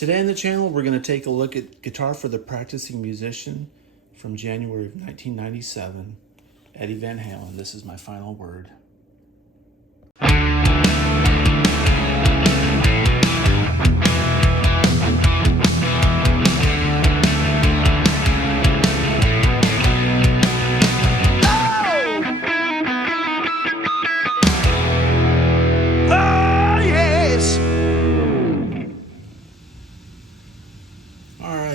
Today on the channel, we're going to take a look at Guitar for the Practicing Musician from January of 1997. Eddie Van Halen, this is my final word.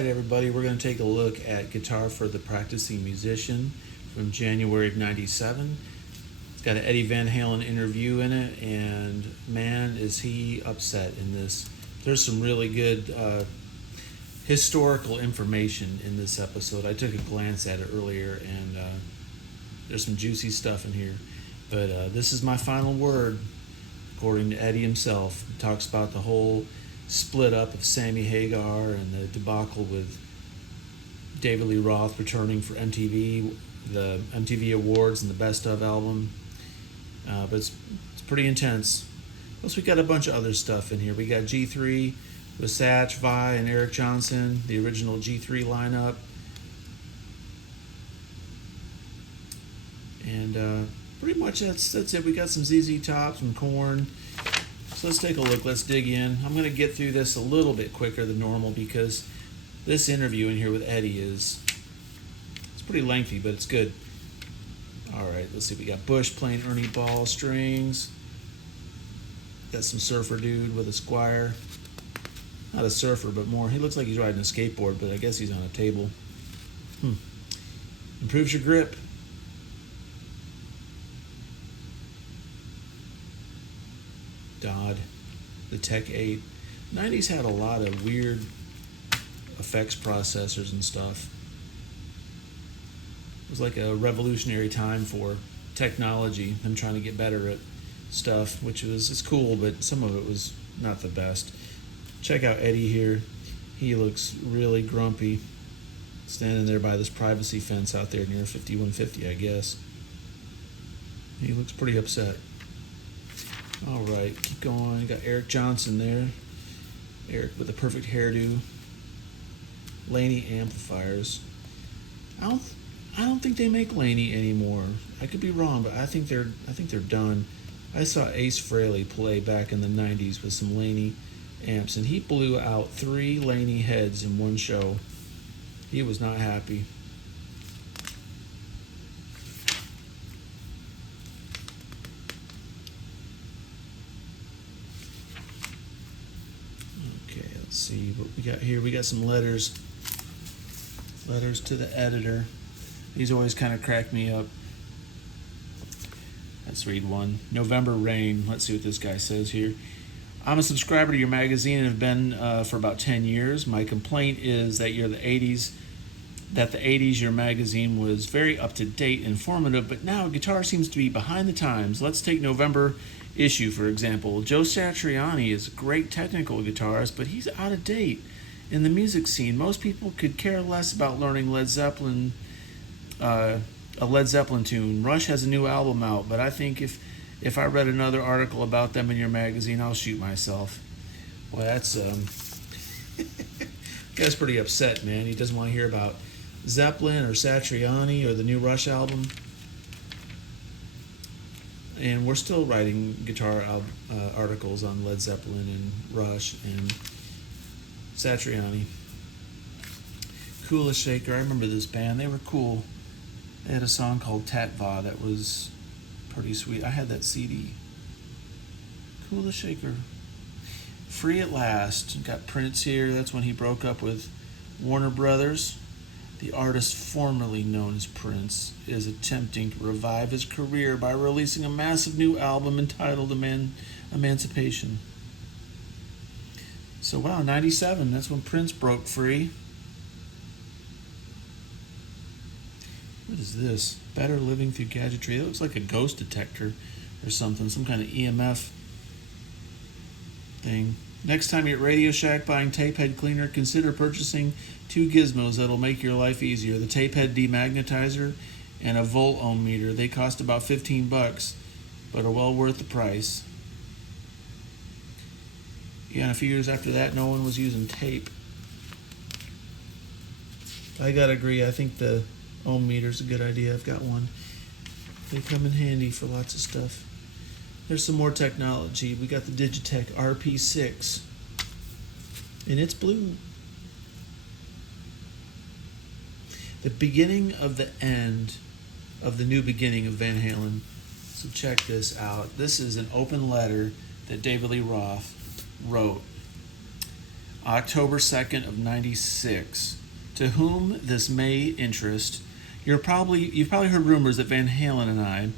Everybody, we're going to take a look at Guitar for the Practicing Musician from January of 97. It's got an Eddie Van Halen interview in it, and man, is he upset in this. There's some really good historical information in this episode. I took a glance at it earlier, and there's some juicy stuff in here. But this is my final word, according to Eddie himself. He talks about the whole split up of Sammy Hagar and the debacle with David Lee Roth returning for MTV, the MTV Awards and the Best Of album. But it's pretty intense. Plus we got a bunch of other stuff in here. We got G3 with Satch, Vi, and Eric Johnson, the original G3 lineup. And pretty much that's it. We got some ZZ Top, some Korn. So let's take a look. Let's dig in. I'm going to get through this a little bit quicker than normal because this interview in here with Eddie it's pretty lengthy, but it's good. All right, let's see. We got Bush playing Ernie Ball strings. Got some surfer dude with a Squire. Not a surfer, but more. He looks like he's riding a skateboard, but I guess he's on a table. Improves your grip. Dodd, the Tech 8. 90s had a lot of weird effects processors and stuff. It was like a revolutionary time for technology, them trying to get better at stuff, which it's cool, but some of it was not the best. Check out Eddie here. He looks really grumpy, standing there by this privacy fence out there near 5150, I guess. He looks pretty upset. All right, keep going. You got Eric Johnson there. Eric with the perfect hairdo. Laney amplifiers. I don't think they make Laney anymore. I could be wrong, but I think they're done. I saw Ace Frehley play back in the 90s with some Laney amps, and he blew out 3 Laney heads in one show. He was not happy. See what we got here. We got some letters to the editor. These always kind of crack me up. Let's read one. November Rain. Let's see what this guy says here. I'm a subscriber to your magazine and have been for about 10 years. My complaint is that the 80s your magazine was very up to date, informative, but now guitar seems to be behind the times. Let's take November issue, for example. Joe Satriani is a great technical guitarist, but he's out of date in the music scene. Most people could care less about learning a Led Zeppelin tune. Rush has a new album out, but I think if I read another article about them in your magazine, I'll shoot myself. Well, that's guy's pretty upset, man. He doesn't want to hear about Zeppelin or Satriani or the new Rush album. And we're still writing guitar articles on Led Zeppelin and Rush and Satriani. Kula Shaker, I remember this band. They were cool. They had a song called Tatva that was pretty sweet. I had that CD. Kula Shaker. Free at Last. Got Prince here. That's when he broke up with Warner Brothers. The artist formerly known as Prince is attempting to revive his career by releasing a massive new album entitled Emancipation. So wow, 97, that's when Prince broke free. What is this? Better Living Through Gadgetry. That looks like a ghost detector or something, some kind of EMF thing. Next time you're at Radio Shack buying tape head cleaner, consider purchasing 2 gizmos that'll make your life easier. The tape head demagnetizer and a volt ohm meter. They cost about $15, but are well worth the price. Yeah, and a few years after that, no one was using tape. I gotta agree. I think the ohm meter's a good idea. I've got one. They come in handy for lots of stuff. There's some more technology. We got the Digitech RP6, and it's blue. The beginning of the end of the new beginning of Van Halen. So check this out. This is an open letter that David Lee Roth wrote October 2nd of 96. To whom this may interest, you've probably heard rumors that Van Halen and I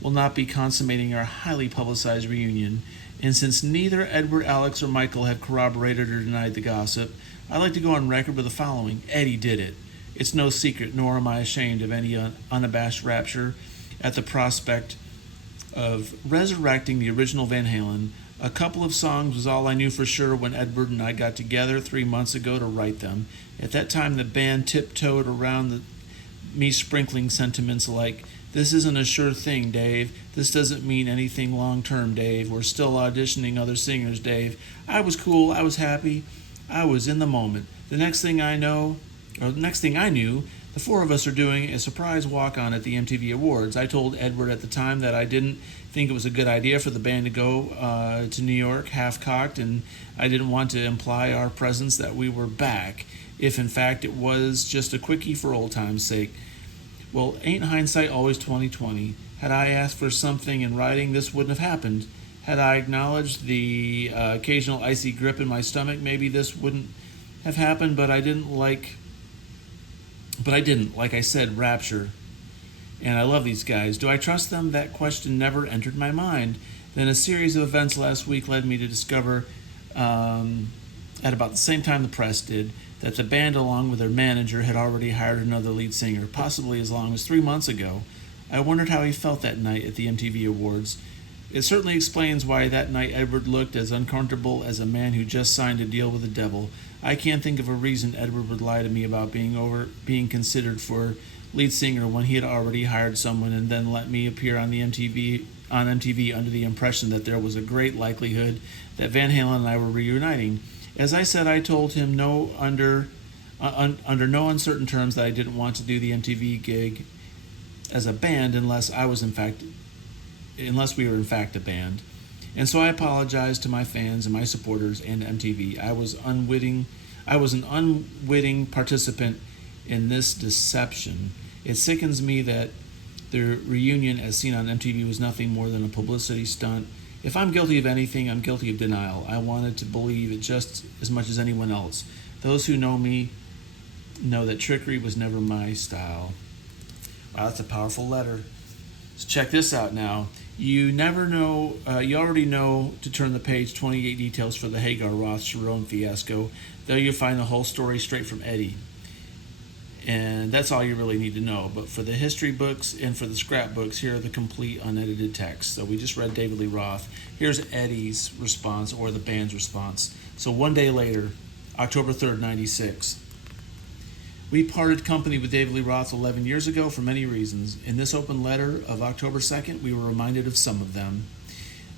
will not be consummating our highly publicized reunion, and since neither Edward, Alex, or Michael have corroborated or denied the gossip, I'd like to go on record with the following. Eddie did it. It's no secret, nor am I ashamed of any unabashed rapture at the prospect of resurrecting the original Van Halen. A couple of songs was all I knew for sure when Edward and I got together 3 months ago to write them. At that time, the band tiptoed around me sprinkling sentiments like, "This isn't a sure thing, Dave. This doesn't mean anything long-term, Dave. We're still auditioning other singers, Dave." I was cool. I was happy. I was in the moment. The next thing I knew, the four of us are doing a surprise walk-on at the MTV Awards. I told Edward at the time that I didn't think it was a good idea for the band to go to New York half-cocked, and I didn't want to imply our presence that we were back, if in fact it was just a quickie for old time's sake. Well, ain't hindsight always 20/20? Had I asked for something in writing, this wouldn't have happened. Had I acknowledged the occasional icy grip in my stomach, maybe this wouldn't have happened, but I didn't, like I said, rapture. And I love these guys. Do I trust them? That question never entered my mind. Then a series of events last week led me to discover, at about the same time the press did, that the band, along with their manager, had already hired another lead singer, possibly as long as 3 months ago. I wondered how he felt that night at the MTV Awards. It certainly explains why that night Edward looked as uncomfortable as a man who just signed a deal with the devil. I can't think of a reason Edward would lie to me about being considered for lead singer when he had already hired someone and then let me appear on MTV under the impression that there was a great likelihood that Van Halen and I were reuniting. As I said, I told him under no uncertain terms that I didn't want to do the MTV gig as a band unless we were in fact a band. And so I apologized to my fans and my supporters and MTV. I was an unwitting participant in this deception. It sickens me that the reunion as seen on MTV was nothing more than a publicity stunt. If I'm guilty of anything, I'm guilty of denial. I wanted to believe it just as much as anyone else. Those who know me know that trickery was never my style. Wow, that's a powerful letter. So check this out now. You already know to turn the page 28 details for the Hagar Roth Cherone fiasco. There you'll find the whole story straight from Eddie. And that's all you really need to know. But for the history books and for the scrapbooks, here are the complete unedited texts. So we just read David Lee Roth. Here's Eddie's response, or the band's response. So one day later, October 3rd, 96. We parted company with David Lee Roth 11 years ago for many reasons. In this open letter of October 2nd, we were reminded of some of them.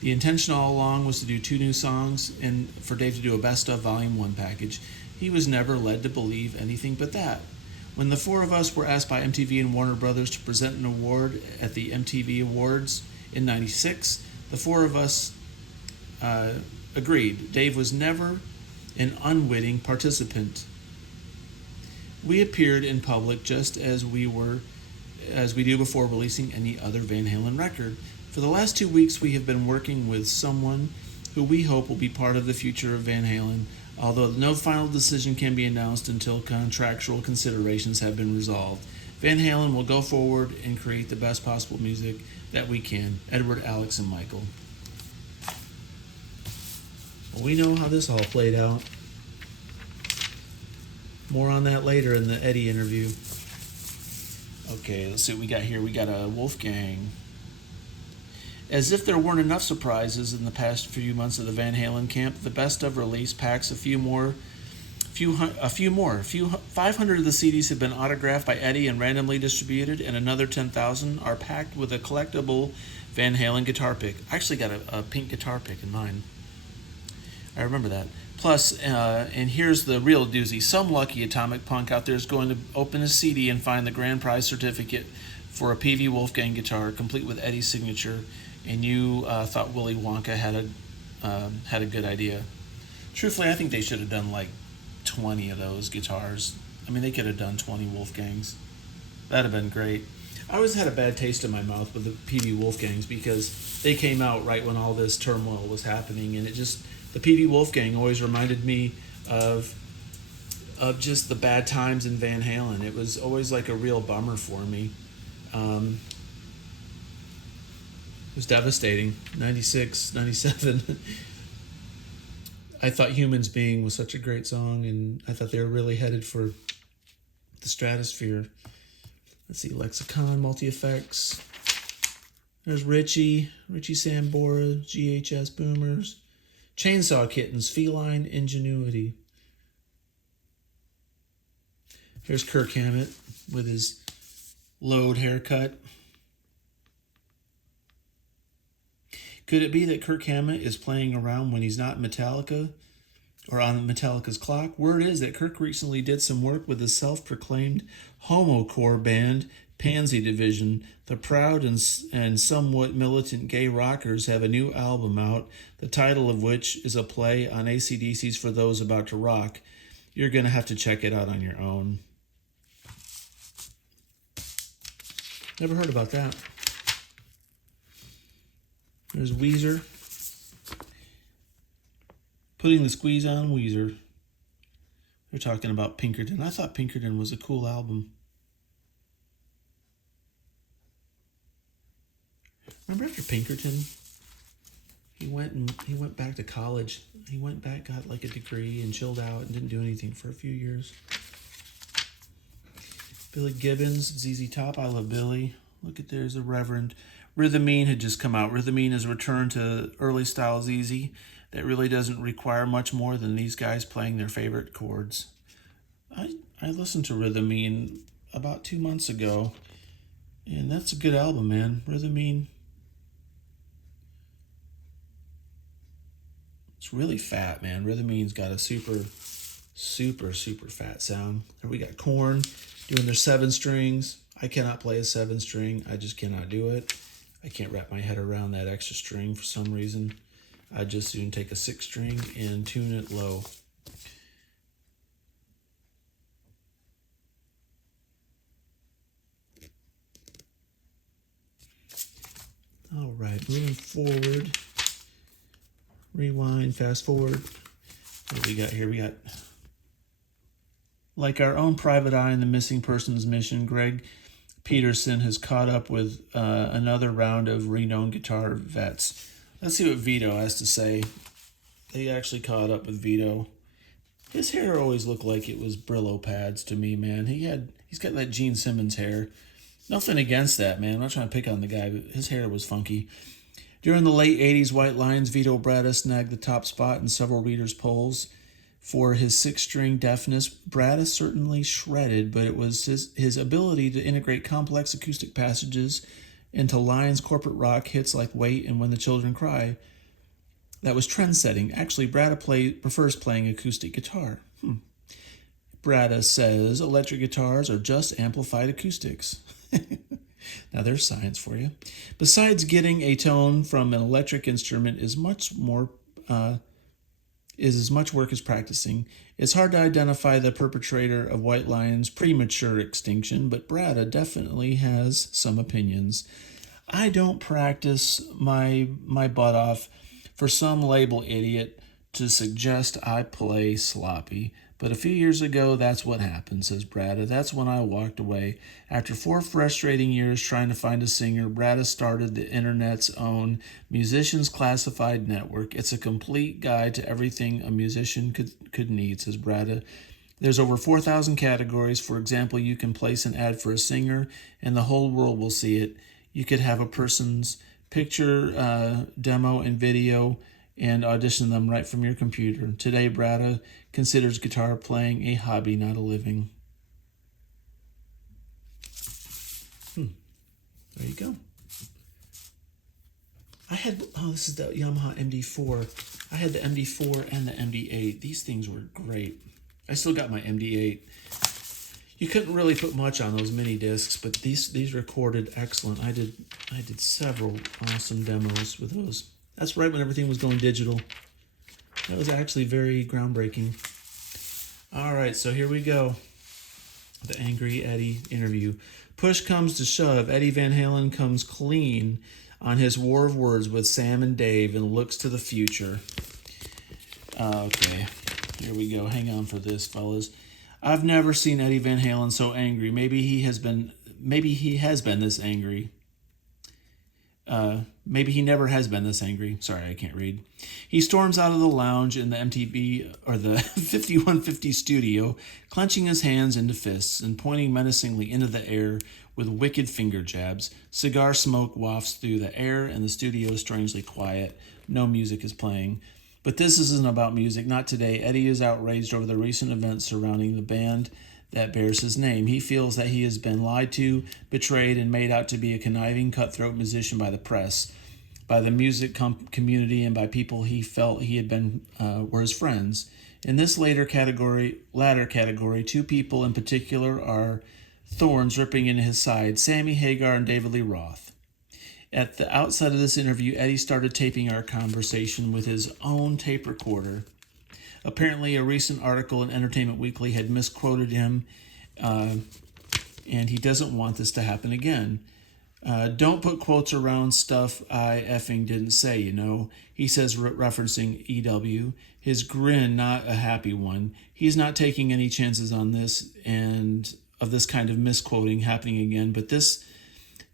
The intention all along was to do 2 new songs and for Dave to do a Best of Volume 1 package. He was never led to believe anything but that. When the 4 of us were asked by MTV and Warner Brothers to present an award at the MTV Awards in 96, the 4 of us agreed. Dave was never an unwitting participant. We appeared in public just as we do before releasing any other Van Halen record. For the last 2 weeks, we have been working with someone who we hope will be part of the future of Van Halen, although no final decision can be announced until contractual considerations have been resolved. Van Halen will go forward and create the best possible music that we can. Edward, Alex, and Michael. Well, we know how this all played out. More on that later in the Eddie interview. Okay, let's see what we got here. We got a Wolfgang. As if there weren't enough surprises in the past few months of the Van Halen camp, the Best of release packs a few more. 500 of the CDs have been autographed by Eddie and randomly distributed, and another 10,000 are packed with a collectible Van Halen guitar pick. I actually got a pink guitar pick in mine. I remember that. Plus, and here's the real doozy. Some lucky atomic punk out there is going to open his CD and find the grand prize certificate for a PV Wolfgang guitar, complete with Eddie's signature, and you thought Willy Wonka had a good idea. Truthfully, I think they should have done like 20 of those guitars. I mean, they could have done 20 Wolfgangs. That'd have been great. I always had a bad taste in my mouth with the PV Wolfgangs because they came out right when all this turmoil was happening, and the PV Wolfgang always reminded me of just the bad times in Van Halen. It was always like a real bummer for me. It was devastating. 96, 97. I thought Humans Being was such a great song, and I thought they were really headed for the stratosphere. Let's see, Lexicon, Multi-Effects. There's Richie Sambora, GHS Boomers. Chainsaw Kittens, Feline Ingenuity. Here's Kirk Hammett with his load haircut. Could it be that Kirk Hammett is playing around when he's not Metallica or on Metallica's clock? Word is that Kirk recently did some work with the self-proclaimed homocore band Pansy Division. The proud and somewhat militant gay rockers have a new album out, the title of which is a play on AC/DC's For Those About to Rock. You're going to have to check it out on your own. Never heard about that. There's Weezer. Putting the Squeeze on Weezer. They're talking about Pinkerton. I thought Pinkerton was a cool album. Remember after Pinkerton, he went back to college. He went back, got like a degree, and chilled out and didn't do anything for a few years. Billy Gibbons, ZZ Top, I Love Billy. Look at there's the Reverend. Rhythmine had just come out. Rhythmine is a return to early style ZZ that really doesn't require much more than these guys playing their favorite chords. I listened to Rhythmine about 2 months ago, and that's a good album, man. Rhythmine. It's really fat, man. Rhythmine's got a super fat sound. Here we got Korn doing their 7 strings. I cannot play a 7 string. I just cannot do it. I can't wrap my head around that extra string for some reason. I'd just soon take a 6 string and tune it low. All right, moving forward. Rewind, fast forward. What do we got here? We got, like our own private eye in the missing persons mission, Greg Peterson has caught up with another round of renowned guitar vets. Let's see what Vito has to say. They actually caught up with Vito. His hair always looked like it was Brillo pads to me, man. He's got that Gene Simmons hair. Nothing against that, man. I'm not trying to pick on the guy, but his hair was funky. During the late 80s White Lines, Vito Bratta snagged the top spot in several readers' polls. For his 6-string deafness, Bratta certainly shredded, but it was his ability to integrate complex acoustic passages into Lion's corporate rock hits like Wait and When the Children Cry that was trend-setting. Actually, Bratta prefers playing acoustic guitar. Bratta says electric guitars are just amplified acoustics. Now there's science for you. Besides, getting a tone from an electric instrument is as much work as practicing. It's hard to identify the perpetrator of White Lion's premature extinction, but Bratta definitely has some opinions. I don't practice my butt off for some label idiot to suggest I play sloppy. But a few years ago, that's what happened, says Bratta. That's when I walked away. After 4 frustrating years trying to find a singer, Bratta started the internet's own Musicians Classified Network. It's a complete guide to everything a musician could need, says Bratta. There's over 4,000 categories. For example, you can place an ad for a singer, and the whole world will see it. You could have a person's picture, demo, and video, and audition them right from your computer. Today, Bratta considers guitar playing a hobby, not a living. There you go. this is the Yamaha MD4. I had the MD4 and the MD8. These things were great. I still got my MD8. You couldn't really put much on those mini discs, but these recorded excellent. I did several awesome demos with those. That's right when everything was going digital. That was actually very groundbreaking. All right, so here we go. The Angry Eddie interview. Push comes to shove. Eddie Van Halen comes clean on his war of words with Sam and Dave and looks to the future. Okay, here we go. Hang on for this, fellas. I've never seen Eddie Van Halen so angry. Maybe he has been this angry. Maybe he never has been this angry. Sorry, I can't read. He storms out of the lounge in the MTV or the 5150 studio, clenching his hands into fists and pointing menacingly into the air with wicked finger jabs. Cigar smoke wafts through the air and the studio is strangely quiet. No music is playing. But this isn't about music, not today. Eddie is outraged over the recent events surrounding the band that bears his name. He feels that he has been lied to, betrayed, and made out to be a conniving, cutthroat musician by the press, by the music community, and by people he felt he had been were his friends. In this latter category, two people in particular are thorns ripping into his side: Sammy Hagar and David Lee Roth. At the outset of this interview, Eddie started taping our conversation with his own tape recorder. Apparently, a recent article in Entertainment Weekly had misquoted him, and he doesn't want this to happen again. Don't put quotes around stuff I effing didn't say, you know, he says, referencing EW. His grin, not a happy one. He's not taking any chances on this and of this kind of misquoting happening again, but his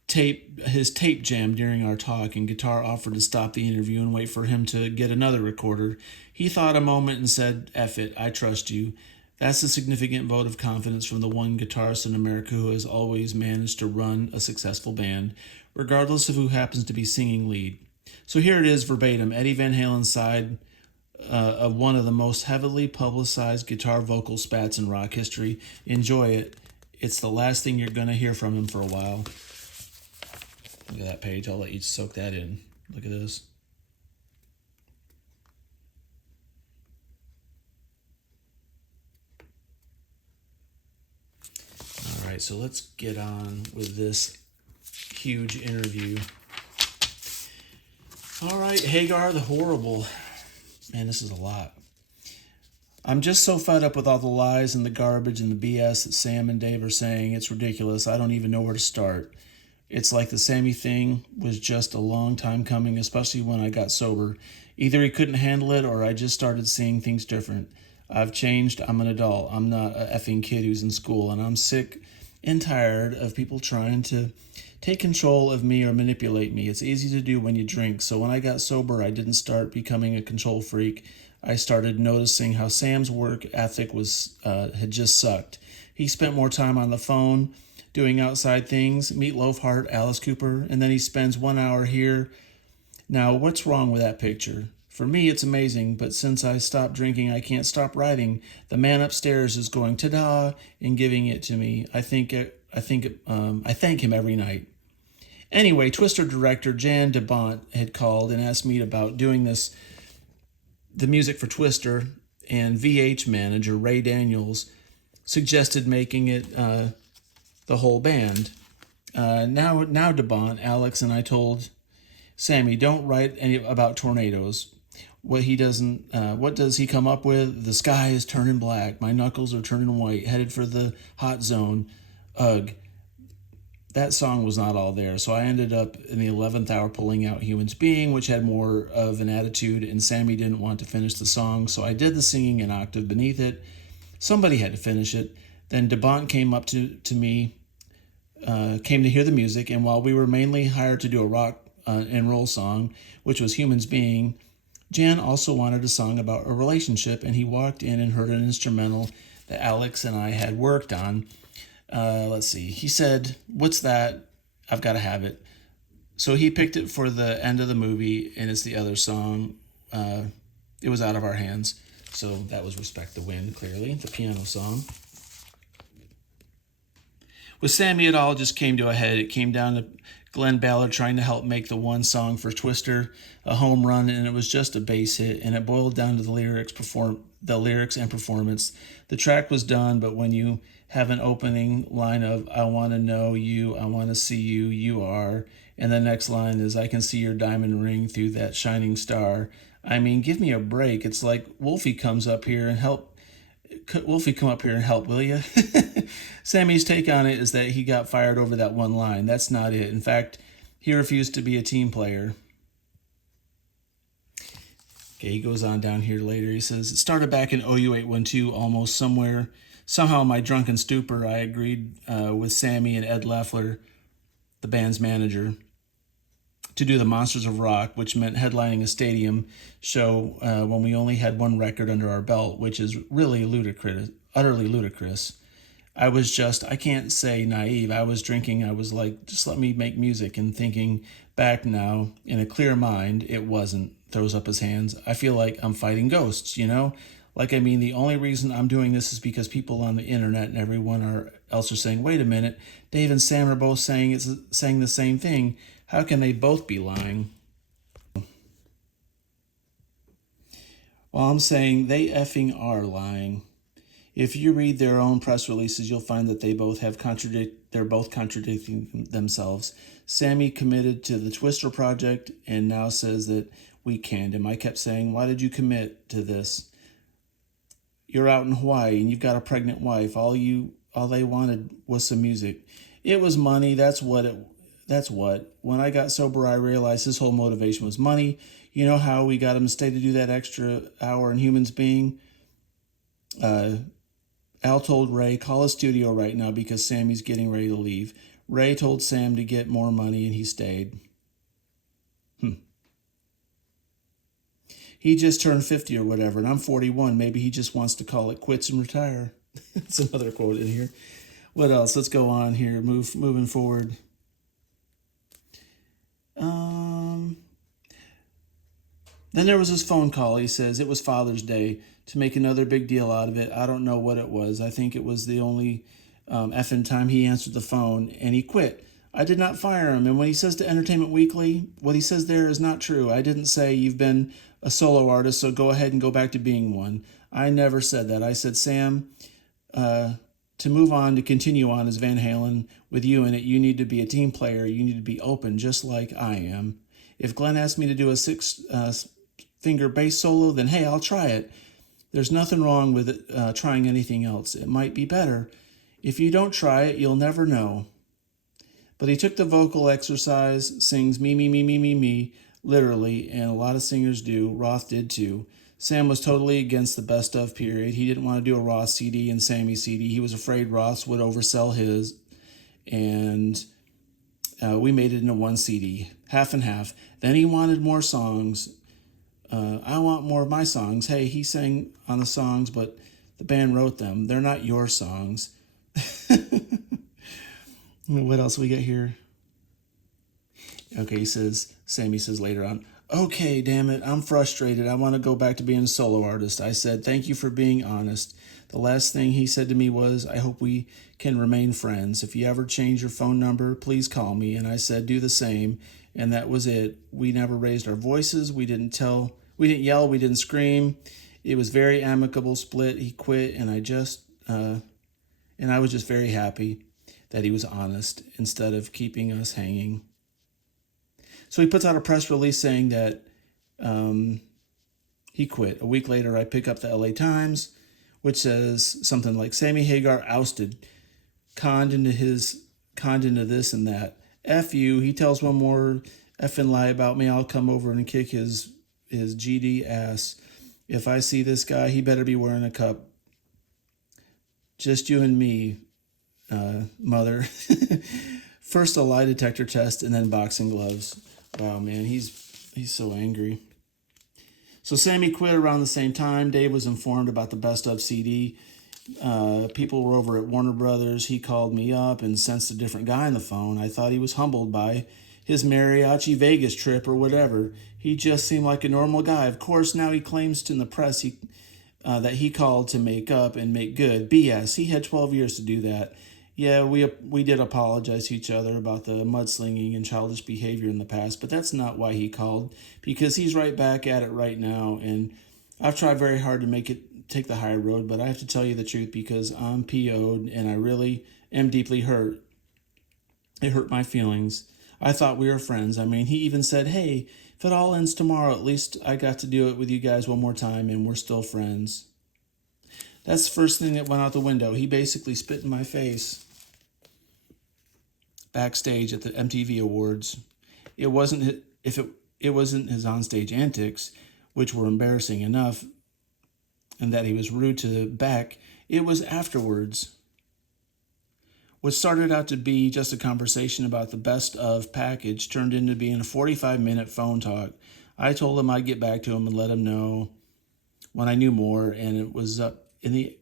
tape jammed during our talk, and Guitar offered to stop the interview and wait for him to get another recorder. He thought a moment and said, "F it, I trust you." That's a significant vote of confidence from the one guitarist in America who has always managed to run a successful band, regardless of who happens to be singing lead. So here it is verbatim, Eddie Van Halen's side of one of the most heavily publicized guitar vocal spats in rock history. Enjoy it. It's the last thing you're going to hear from him for a while. Look at that page. I'll let you soak that in. Look at this. All right, so let's get on with this huge interview. All right, Hagar the Horrible. Man, this is a lot. I'm just so fed up with all the lies and the garbage and the BS that Sam and Dave are saying. It's ridiculous. I don't even know where to start. It's like the Sammy thing was just a long time coming, especially when I got sober. Either he couldn't handle it or I just started seeing things different. I've changed. I'm an adult. I'm not a effing kid who's in school, and I'm sick and tired of people trying to take control of me or manipulate me. It's easy to do when you drink. So when I got sober, I didn't start becoming a control freak. I started noticing how Sam's work ethic had just sucked. He spent more time on the phone, doing outside things, Meatloaf Heart, Alice Cooper, and then he spends 1 hour here. Now, what's wrong with that picture? For me, it's amazing, but since I stopped drinking, I can't stop writing. The man upstairs is going ta-da and giving it to me. I thank him every night. Anyway, Twister director Jan DeBont had called and asked me about doing the music for Twister, and VH manager Ray Daniels suggested making it the whole band. Now DeBont, Alex, and I told Sammy, don't write any about tornadoes. What does he come up with? The sky is turning black. My knuckles are turning white, headed for the hot zone. Ugh. That song was not all there, so I ended up in the 11th hour pulling out Human's Being, which had more of an attitude, and Sammy didn't want to finish the song, so I did the singing an octave beneath it. Somebody had to finish it. Then DeBont came up to me, came to hear the music, and while we were mainly hired to do a rock and roll song, which was Human's Being, Jan also wanted a song about a relationship, and he walked in and heard an instrumental that Alex and I had worked on. Let's see. He said, "What's that? I've got to have it." So he picked it for the end of the movie, and it's the other song. It was Out of Our Hands. So that was Respect the Wind, clearly, the piano song. With Sammy, it all just came to a head. It came down to Glenn Ballard trying to help make the one song for Twister a home run, and it was just a base hit. And it boiled down to the lyrics and performance. The track was done, but when you have an opening line of "I want to know you, I want to see you, you are," and the next line is "I can see your diamond ring through that shining star." I mean, give me a break. It's like Wolfie comes up here and help. Wolfie, come up here and help, will you? Sammy's take on it is that he got fired over that one line. That's not it. In fact, he refused to be a team player. Okay, he goes on down here later. He says, it started back in OU 812, almost somewhere. Somehow in my drunken stupor, I agreed with Sammy and Ed Leffler, the band's manager, to do the Monsters of Rock, which meant headlining a stadium show when we only had one record under our belt, which is really ludicrous, utterly ludicrous. I can't say naive. I was drinking. I was like, just let me make music. And thinking back now, in a clear mind, it wasn't. Throws up his hands. I feel like I'm fighting ghosts, you know? Like, I mean, the only reason I'm doing this is because people on the internet and everyone else are saying, wait a minute, Dave and Sam are both saying the same thing. How can they both be lying? Well, I'm saying they effing are lying. If you read their own press releases, you'll find that they're both contradicting themselves. Sammy committed to the Twister project and now says that we canned him. I kept saying, why did you commit to this? You're out in Hawaii and you've got a pregnant wife. All they wanted was some music. It was money. That's what. When I got sober, I realized his whole motivation was money. You know how we got him to stay to do that extra hour in Humans Being? Al told Ray, call his studio right now because Sammy's getting ready to leave. Ray told Sam to get more money and he stayed. He just turned 50 or whatever, and I'm 41. Maybe he just wants to call it quits and retire. That's another quote in here. What else? Let's go on here. Moving forward. Then there was his phone call. He says it was Father's Day. To make another big deal out of it, I don't know what it was. I think it was the only effing time he answered the phone, and he quit. I did not fire him. And when he says to Entertainment Weekly, what he says there is not true. I didn't say you've been a solo artist, so go ahead and go back to being one. I never said that. I said, Sam, to move on, to continue on as Van Halen with you in it, you need to be a team player. You need to be open, just like I am. If Glenn asked me to do a six-finger bass solo, then hey, I'll try it. There's nothing wrong with it, trying anything else. It might be better. If you don't try it, you'll never know. But he took the vocal exercise, sings me, me, me, me, me, me, literally, and a lot of singers do. Roth did too. Sam was totally against the best of period. He didn't want to do a Roth CD and Sammy CD. He was afraid Roth's would oversell his. And we made it into one CD, half and half. Then he wanted more songs. I want more of my songs. Hey, he sang on the songs, but the band wrote them. They're not your songs. What else we got here? Okay, Sammy says later on, okay, damn it, I'm frustrated. I want to go back to being a solo artist. I said, thank you for being honest. The last thing he said to me was, I hope we can remain friends. If you ever change your phone number, please call me. And I said, do the same. And that was it. We never raised our voices. We didn't yell. We didn't scream. It was very amicable split. He quit, and I was just very happy that he was honest instead of keeping us hanging. So he puts out a press release saying that he quit. A week later, I pick up the LA Times, which says something like, Sammy Hagar ousted, conned into this and that. F you, he tells one more effing lie about me, I'll come over and kick his GD ass. If I see this guy, he better be wearing a cup. Just you and me, mother. First a lie detector test and then boxing gloves. Wow, man, he's so angry. So Sammy quit around the same time. Dave was informed about the Best Of CD. People were over at Warner Brothers. He called me up and sensed a different guy on the phone. I thought he was humbled by his mariachi Vegas trip or whatever. He just seemed like a normal guy. Of course, now he claims in the press that he called to make up and make good. BS. He had 12 years to do that. Yeah, we did apologize to each other about the mudslinging and childish behavior in the past, but that's not why he called, because he's right back at it right now, and I've tried very hard to make it take the high road, but I have to tell you the truth because I'm PO'd and I really am deeply hurt. It hurt my feelings. I thought we were friends. I mean, he even said, "Hey, if it all ends tomorrow, at least I got to do it with you guys one more time and we're still friends." That's the first thing that went out the window. He basically spit in my face backstage at the MTV Awards. It wasn't it wasn't his onstage antics, which were embarrassing enough, and that he was rude to Beck. It was afterwards. What started out to be just a conversation about the best of package turned into being a 45-minute phone talk. I told him I'd get back to him and let him know when I knew more, and it was up in the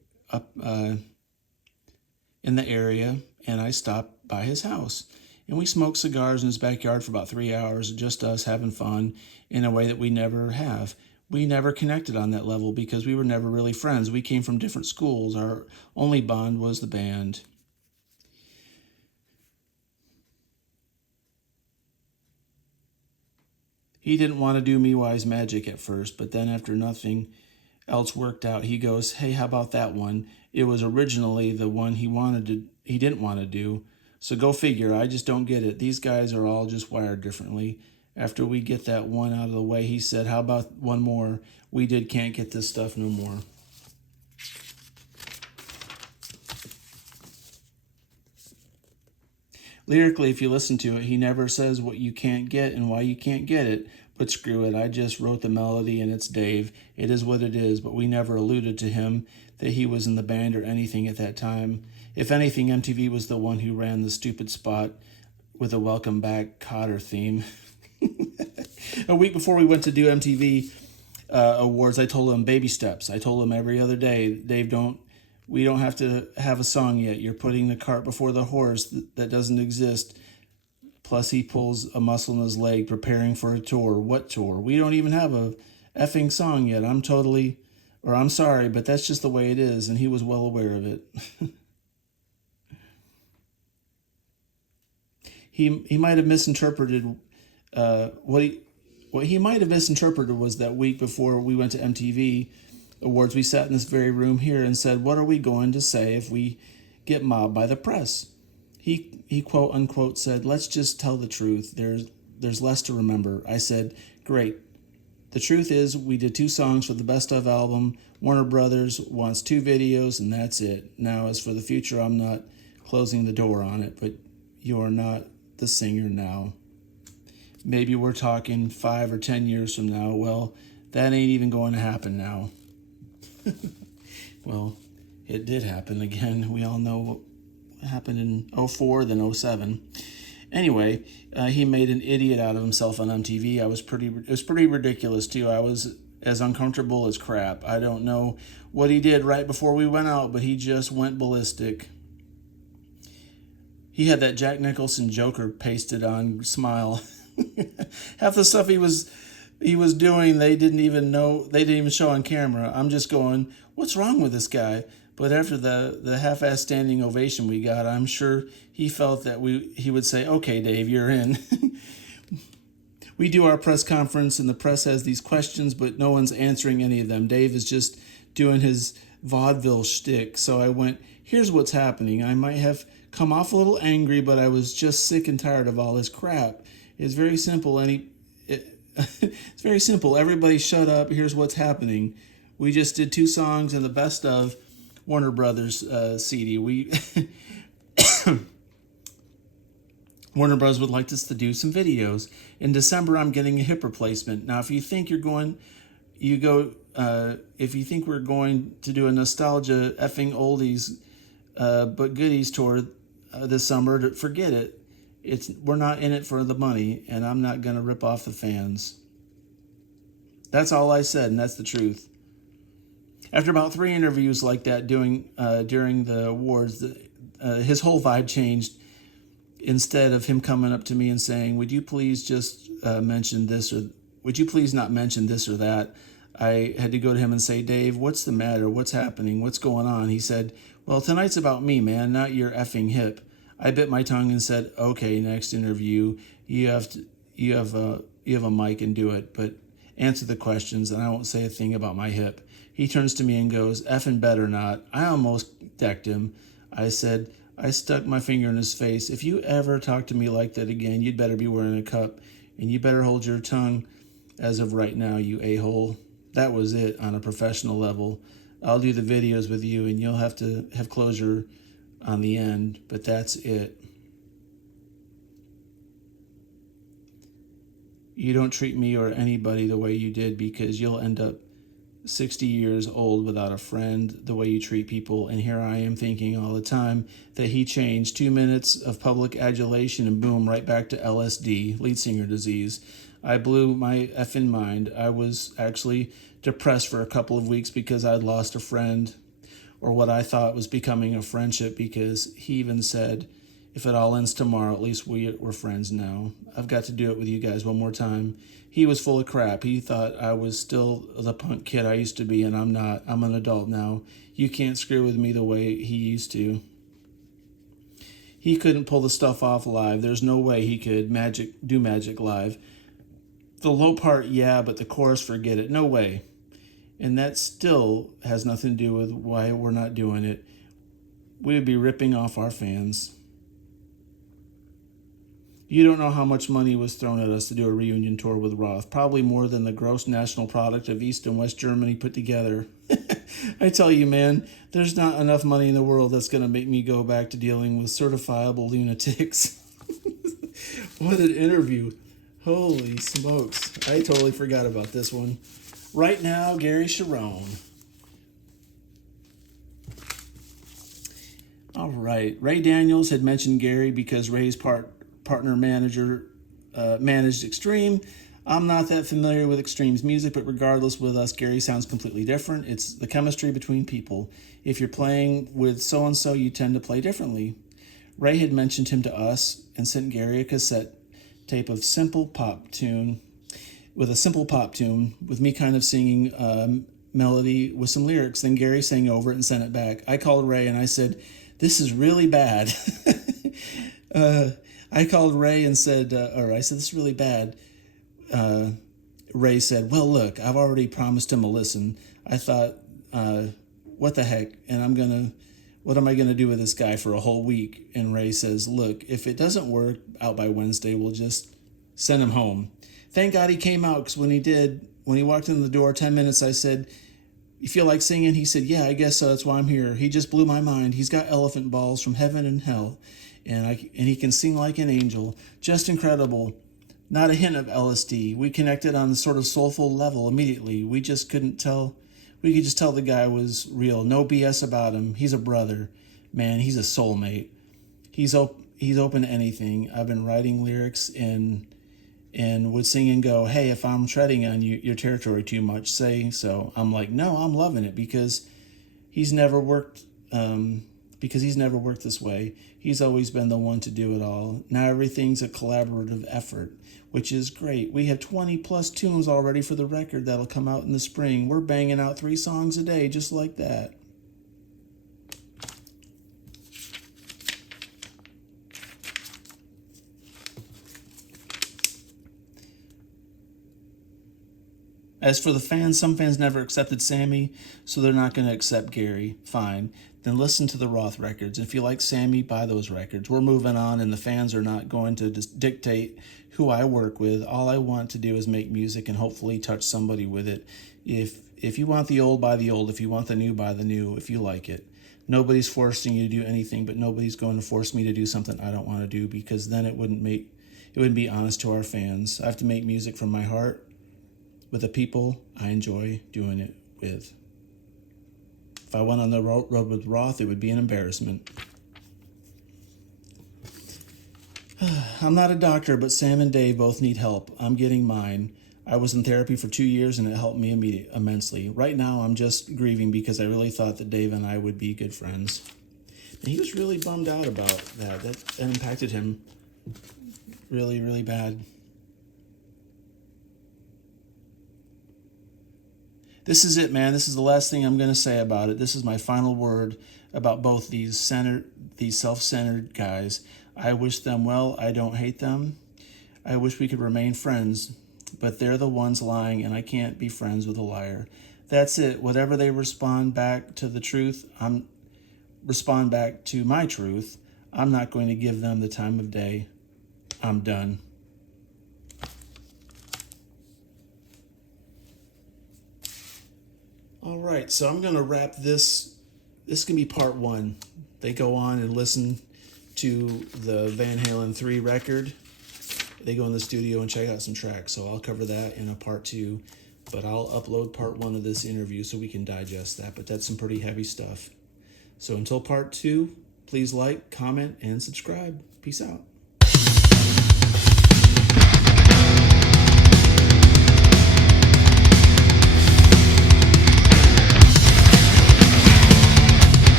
area, and I stopped by his house. And we smoked cigars in his backyard for about 3 hours, just us having fun in a way that we never have. We never connected on that level because we were never really friends. We came from different schools. Our only bond was the band. He didn't want to do me wise magic at first, but then after nothing else worked out, he goes, "Hey, how about that one? It was originally the one he didn't want to do. So go figure. I just don't get it. These guys are all just wired differently." After we get that one out of the way, he said, "How about one more? We did Can't Get This Stuff No More." Lyrically, if you listen to it, he never says what you can't get and why you can't get it. But screw it, I just wrote the melody and it's Dave. It is what it is, but we never alluded to him that he was in the band or anything at that time. If anything, MTV was the one who ran the stupid spot with a Welcome Back Cotter theme. A week before we went to do MTV awards, I told him baby steps. I told him every other day, "Dave, we don't have to have a song yet. You're putting the cart before the horse that doesn't exist." Plus, he pulls a muscle in his leg, preparing for a tour. What tour? We don't even have a effing song yet. I'm sorry, but that's just the way it is, and he was well aware of it. He might have misinterpreted what he might have misinterpreted was that week before we went to MTV Awards, we sat in this very room here and said, "What are we going to say if we get mobbed by the press?" He quote unquote said, "Let's just tell the truth. There's less to remember." I said, "Great. The truth is we did 2 songs for the Best Of album. Warner Brothers wants 2 videos, and that's it. Now, as for the future, I'm not closing the door on it, but you're not the singer now. Maybe we're talking 5 or 10 years from now. Well, that ain't even going to happen now." Well, it did happen again. We all know what happened in 04, then 07. Anyway, he made an idiot out of himself on MTV. It was pretty ridiculous too. I was as uncomfortable as crap. I don't know what he did right before we went out, but he just went ballistic. He had that Jack Nicholson Joker pasted on smile. Half the stuff he was doing, they didn't even show on camera. I'm just going, what's wrong with this guy? But after the half-assed standing ovation we got, I'm sure he felt that he would say, "Okay, Dave, you're in." We do our press conference, and the press has these questions, but no one's answering any of them. Dave is just doing his vaudeville shtick. So I went, "Here's what's happening. I might have come off a little angry, but I was just sick and tired of all this crap. It's very simple, it's very simple. Everybody shut up. Here's what's happening. We just did 2 songs in the Best Of Warner Brothers CD. Warner Bros. Would like us to do some videos. In December, I'm getting a hip replacement. Now, if you think if you think we're going to do a nostalgia effing oldies but goodies tour this summer, forget it. We're not in it for the money, and I'm not going to rip off the fans." That's all I said, and that's the truth. After about 3 interviews like that during the awards, his whole vibe changed. Instead of him coming up to me and saying, "Would you please just mention this," or "Would you please not mention this or that?" I had to go to him and say, Dave, what's the matter? What's happening? What's going on? He said, well, tonight's about me, man, not your effing hip. I bit my tongue and said, okay, next interview, you have a mic and do it, but answer the questions and I won't say a thing about my hip. He turns to me and goes, effing better not. I almost decked him. I said, I stuck my finger in his face. If you ever talk to me like that again, you'd better be wearing a cup and you better hold your tongue as of right now, you a-hole. That was it on a professional level. I'll do the videos with you and you'll have to have closure on the end, but that's it. You don't treat me or anybody the way you did because you'll end up 60 years old without a friend the way you treat people. And here I am thinking all the time that he changed. 2 minutes of public adulation and boom, right back to LSD, lead singer disease. I blew my effing mind. I was actually depressed for a couple of weeks because I'd lost a friend, or what I thought was becoming a friendship, because he even said, if it all ends tomorrow, at least we're friends now. I've got to do it with you guys one more time. He was full of crap. He thought I was still the punk kid I used to be, and I'm not. I'm an adult now. You can't screw with me the way he used to. He couldn't pull the stuff off live. There's no way he could do magic live. The low part, yeah, but the chorus, forget it. No way. And that still has nothing to do with why we're not doing it. We would be ripping off our fans. You don't know how much money was thrown at us to do a reunion tour with Roth. Probably more than the gross national product of East and West Germany put together. I tell you, man, there's not enough money in the world that's going to make me go back to dealing with certifiable lunatics. What an interview. Holy smokes. I totally forgot about this one. Right now, Gary Cherone. All right. Ray Daniels had mentioned Gary because Ray's partner manager managed Extreme. I'm not that familiar with Extreme's music, but regardless, with us, Gary sounds completely different. It's the chemistry between people. If you're playing with so-and-so, you tend to play differently. Ray had mentioned him to us and sent Gary a cassette tape of a simple pop tune with me kind of singing melody with some lyrics. Then Gary sang over it and sent it back. I called Ray and I said, this is really bad. I called Ray and said, I said, this is really bad. Ray said, well, look, I've already promised him a listen. I thought, what the heck? And what am I going to do with this guy for a whole week? And Ray says, look, if it doesn't work out by Wednesday, we'll just send him home. Thank God he came out, because when he walked in the door 10 minutes, I said, you feel like singing? He said, yeah, I guess so. That's why I'm here. He just blew my mind. He's got elephant balls from heaven and hell. And he can sing like an angel. Just incredible. Not a hint of LSD. We connected on the sort of soulful level immediately. We could just tell the guy was real. No BS about him. He's a brother. Man, he's a soulmate. He's open to anything. I've been writing lyrics and would sing and go, hey, if I'm treading on your territory too much, say so. I'm like, no, I'm loving it, because he's never worked this way. He's always been the one to do it all. Now everything's a collaborative effort, which is great. We have 20 plus tunes already for the record that'll come out in the spring. We're banging out 3 songs a day just like that. As for the fans, some fans never accepted Sammy, so they're not going to accept Gary. Fine. Then listen to the Roth records. If you like Sammy, buy those records. We're moving on, and the fans are not going to dictate who I work with. All I want to do is make music and hopefully touch somebody with it. If you want the old, buy the old. If you want the new, buy the new, if you like it. Nobody's forcing you to do anything, but nobody's going to force me to do something I don't want to do, because then it wouldn't be honest to our fans. I have to make music from my heart, with the people I enjoy doing it with. If I went on the road with Roth, it would be an embarrassment. I'm not a doctor, but Sam and Dave both need help. I'm getting mine. I was in therapy for 2 years, and it helped me immensely. Right now, I'm just grieving because I really thought that Dave and I would be good friends. And he was really bummed out about that. That impacted him really, really bad. this is it, man. This is the last thing I'm going to say about it. This is my final word about both these self-centered guys. I wish them well. I don't hate them. I wish we could remain friends, but they're the ones lying, and I can't be friends with a liar. That's it. Whatever they respond back to the truth, respond back to my truth. I'm not going to give them the time of day. I'm done. All right, so I'm going to wrap this. This can be part one. They go on and listen to the Van Halen 3 record. They go in the studio and check out some tracks. So I'll cover that in a part two. But I'll upload part one of this interview so we can digest that. But that's some pretty heavy stuff. So until part two, please like, comment, and subscribe. Peace out.